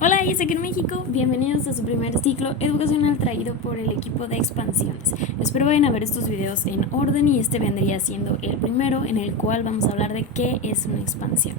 Hola, yo aquí en México. Bienvenidos a su primer ciclo educacional traído por el equipo de expansiones. Espero vayan a ver estos videos en orden y este vendría siendo el primero en el cual vamos a hablar de qué es una expansión.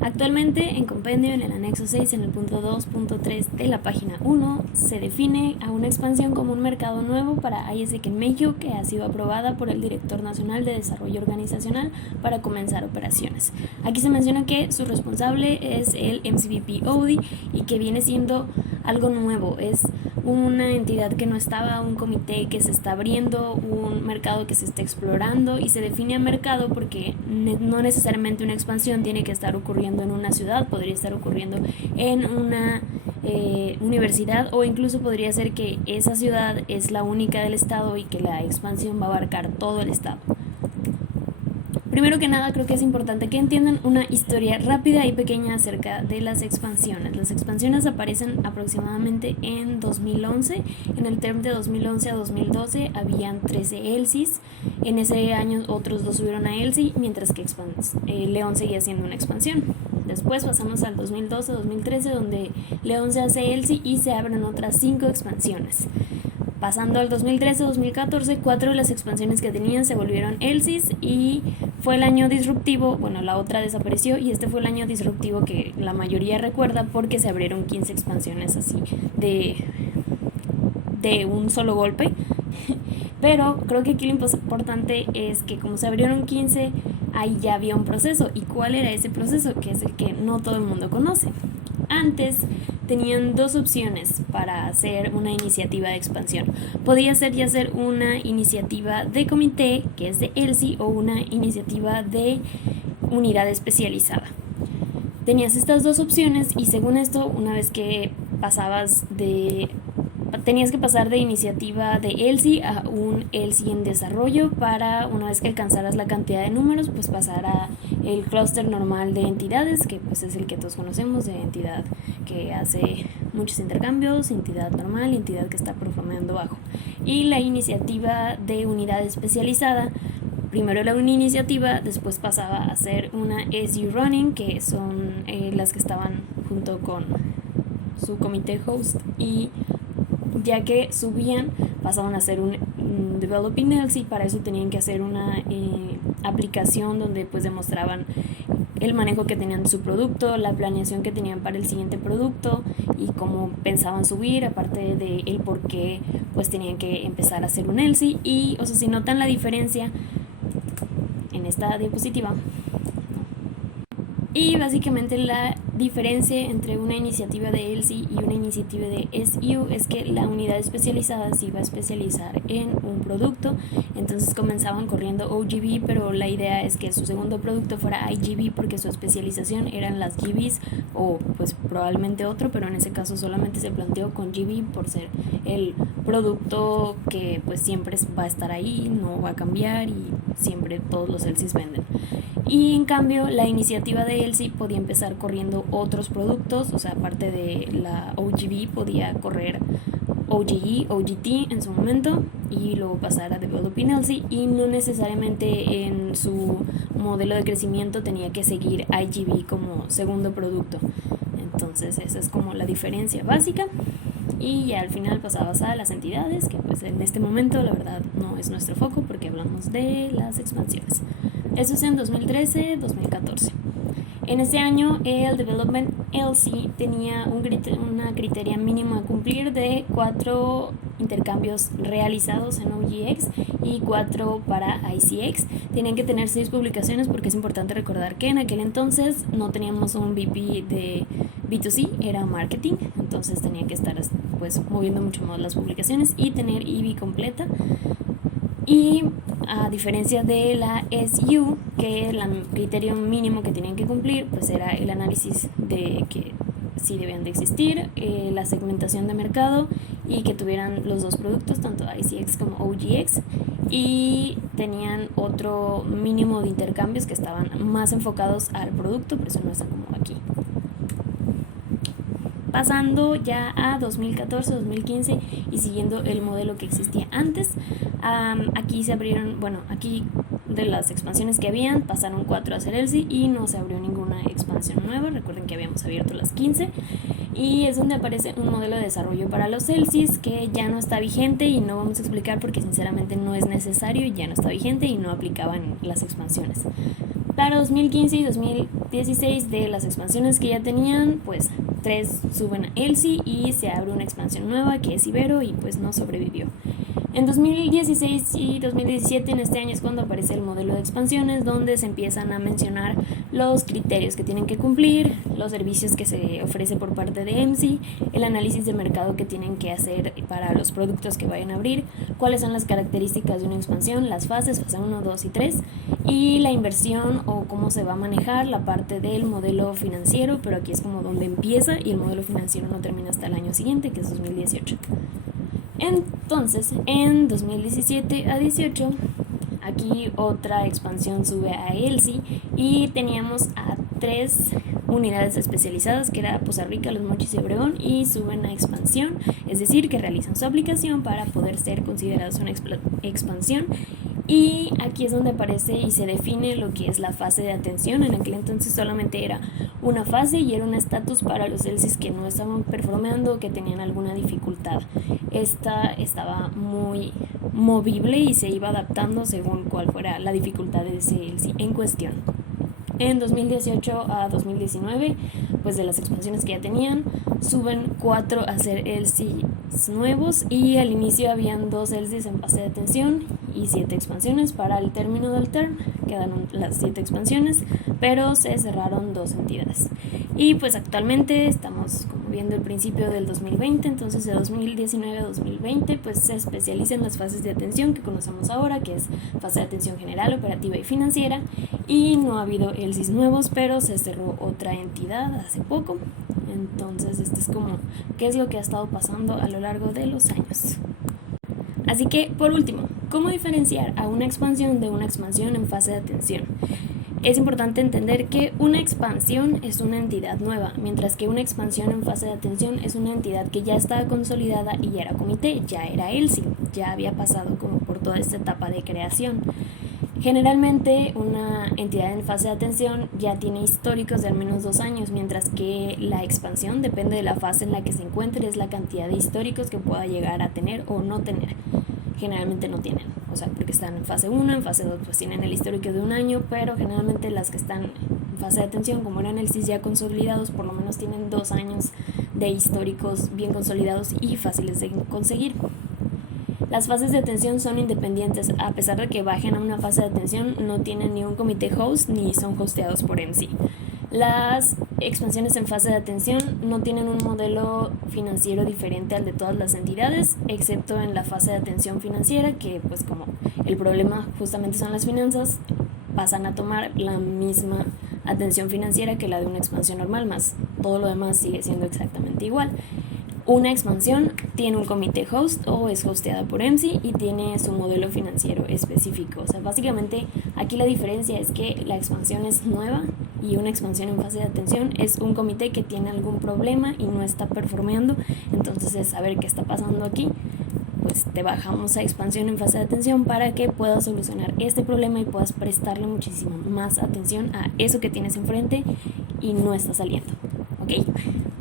Actualmente en compendio en el anexo 6 en el punto 2.3 de la página 1 se define a una expansión como un mercado nuevo para ISEC en México que ha sido aprobada por el Director Nacional de Desarrollo Organizacional para comenzar operaciones. Aquí se menciona que su responsable es el MCVP ODI y que viene siendo algo nuevo, es una entidad que no estaba, un comité que se está abriendo, un mercado que se está explorando y se define a mercado porque no necesariamente una expansión tiene que estar ocurriendo en una ciudad, podría estar ocurriendo en una universidad o incluso podría ser que esa ciudad es la única del estado y que la expansión va a abarcar todo el estado. Primero que nada, creo que es importante que entiendan una historia rápida y pequeña acerca de las expansiones. Las expansiones aparecen aproximadamente en 2011. En el term de 2011 a 2012 habían 13 ELSIs. En ese año otros dos subieron a ELSI, mientras que León seguía siendo una expansión. Después pasamos al 2012-2013, donde León se hace ELSI y se abren otras 5 expansiones. Pasando al 2013-2014, 4 de las expansiones que tenían se volvieron ELSIs y fue el año disruptivo, bueno, la otra desapareció y este fue el año disruptivo que la mayoría recuerda porque se abrieron 15 expansiones así de un solo golpe. Pero creo que aquí lo importante es que como se abrieron 15, ahí ya había un proceso. ¿Y cuál era ese proceso? Que es el que no todo el mundo conoce. Antes tenían 2 opciones para hacer una iniciativa de expansión. Podía ser ya ser una iniciativa de comité, que es de ELSI, o una iniciativa de unidad especializada. Tenías estas 2 opciones y según esto, una vez que tenías que pasar de iniciativa de ELSI a un ELSI en desarrollo para, una vez que alcanzaras la cantidad de números, pues pasar a el clúster normal de entidades, que pues es el que todos conocemos, de entidad que hace muchos intercambios, entidad normal y entidad que está performando bajo. Y la iniciativa de unidad especializada, primero era una iniciativa, después pasaba a ser una SU Running, que son las que estaban junto con su comité host, y ya que subían pasaban a hacer un Developing ELSI. Para eso tenían que hacer una aplicación donde pues demostraban el manejo que tenían de su producto, la planeación que tenían para el siguiente producto y cómo pensaban subir, aparte de el por qué pues tenían que empezar a hacer un ELSI. Y o sea, si notan la diferencia en esta diapositiva, y básicamente la diferencia entre una iniciativa de ELSI y una iniciativa de SU es que la unidad especializada se iba a especializar en un producto. Entonces comenzaban corriendo OGB, pero la idea es que su segundo producto fuera IGB porque su especialización eran las GBs o pues probablemente otro, pero en ese caso solamente se planteó con GB por ser el producto que pues siempre va a estar ahí, no va a cambiar y siempre todos los ELSIs venden. Y en cambio la iniciativa de ELSI podía empezar corriendo otros productos, o sea, aparte de la OGB podía correr OGE, OGT en su momento y luego pasar a Developing ELSI, y no necesariamente en su modelo de crecimiento tenía que seguir IGB como segundo producto. Entonces esa es como la diferencia básica. Y ya al final pasabas a las entidades, que pues en este momento la verdad no es nuestro foco porque hablamos de las expansiones. Eso es en 2013-2014. En este año el Development ELSI tenía una criteria mínima a cumplir de 4 intercambios realizados en OGX y 4 para ICX. Tenían que tener 6 publicaciones porque es importante recordar que en aquel entonces no teníamos un VP de B2C, era marketing, entonces tenía que estar pues moviendo mucho más las publicaciones y tener EV completa. Y a diferencia de la SU, que el criterio mínimo que tenían que cumplir pues era el análisis de que sí debían de existir, la segmentación de mercado y que tuvieran los 2 productos, tanto ICX como OGX, y tenían otro mínimo de intercambios que estaban más enfocados al producto, por eso no está como aquí. Pasando ya a 2014-2015 y siguiendo el modelo que existía antes, aquí se abrieron, aquí de las expansiones que habían, pasaron 4 a ser ELSI y no se abrió ninguna expansión nueva. Recuerden que habíamos abierto las 15. y es donde aparece un modelo de desarrollo para los ELSIs que ya no está vigente y no vamos a explicar porque sinceramente no es necesario, ya no está vigente y no aplicaban las expansiones. Para 2015 y 2016 de las expansiones que ya tenían, pues 3 suben a ELSI y se abre una expansión nueva que es Ibero y pues no sobrevivió. En 2016 y 2017, en este año, es cuando aparece el modelo de expansiones, donde se empiezan a mencionar los criterios que tienen que cumplir, los servicios que se ofrece por parte de EMSI, el análisis de mercado que tienen que hacer para los productos que vayan a abrir, cuáles son las características de una expansión, las fases, fase 1, 2 y 3, y la inversión o cómo se va a manejar la parte del modelo financiero, pero aquí es como donde empieza y el modelo financiero no termina hasta el año siguiente, que es 2018. Entonces, en 2017 a 18, aquí otra expansión sube a ELSI y teníamos a 3 unidades especializadas, que era Poza Rica, Los Mochis y Obregón, y suben a expansión, es decir, que realizan su aplicación para poder ser considerados una expansión. Y aquí es donde aparece y se define lo que es la fase de atención. En aquel entonces solamente era una fase y era un estatus para los ELSIs que no estaban performando o que tenían alguna dificultad. Esta estaba muy movible y se iba adaptando según cuál fuera la dificultad de ese ELSI en cuestión. En 2018 a 2019, pues de las expansiones que ya tenían, suben 4 a ser ELSIs nuevos y al inicio habían 2 ELSIs en fase de atención y 7 expansiones. Para el término del term quedaron las 7 expansiones, pero se cerraron 2 entidades. Y pues actualmente estamos como viendo el principio del 2020, entonces de 2019 a 2020 pues se especializa en las fases de atención que conocemos ahora, que es fase de atención general, operativa y financiera, y no ha habido ELSIs nuevos, pero se cerró otra entidad hace poco. Entonces este es como qué es lo que ha estado pasando a lo largo de los años. Así que, por último, ¿cómo diferenciar a una expansión de una expansión en fase de atención? Es importante entender que una expansión es una entidad nueva, mientras que una expansión en fase de atención es una entidad que ya estaba consolidada y ya era comité, ya era ELSI, ya había pasado como por toda esta etapa de creación. Generalmente una entidad en fase de atención ya tiene históricos de al menos 2 años, mientras que la expansión depende de la fase en la que se encuentre, es la cantidad de históricos que pueda llegar a tener o no tener. Generalmente no tienen, o sea, porque están en fase 1, en fase 2 pues tienen el histórico de 1 año, pero generalmente las que están en fase de atención, como eran ELSIs ya consolidados, por lo menos tienen 2 años de históricos bien consolidados y fáciles de conseguir. Las fases de atención son independientes, a pesar de que bajen a una fase de atención, no tienen ni un comité host ni son hosteados por EMSI. Las expansiones en fase de atención no tienen un modelo financiero diferente al de todas las entidades, excepto en la fase de atención financiera, que pues como el problema justamente son las finanzas, pasan a tomar la misma atención financiera que la de una expansión normal, más todo lo demás sigue siendo exactamente igual. Una expansión tiene un comité host o es hosteada por EMSI y tiene su modelo financiero específico. O sea, básicamente aquí la diferencia es que la expansión es nueva y una expansión en fase de atención es un comité que tiene algún problema y no está performeando. Entonces es saber qué está pasando aquí. Pues te bajamos a expansión en fase de atención para que puedas solucionar este problema y puedas prestarle muchísima más atención a eso que tienes enfrente y no está saliendo. ¿Ok?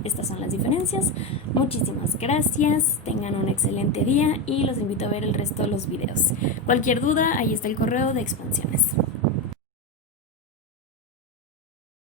Estas son las diferencias. Muchísimas gracias, tengan un excelente día y los invito a ver el resto de los videos. Cualquier duda, ahí está el correo de expansiones.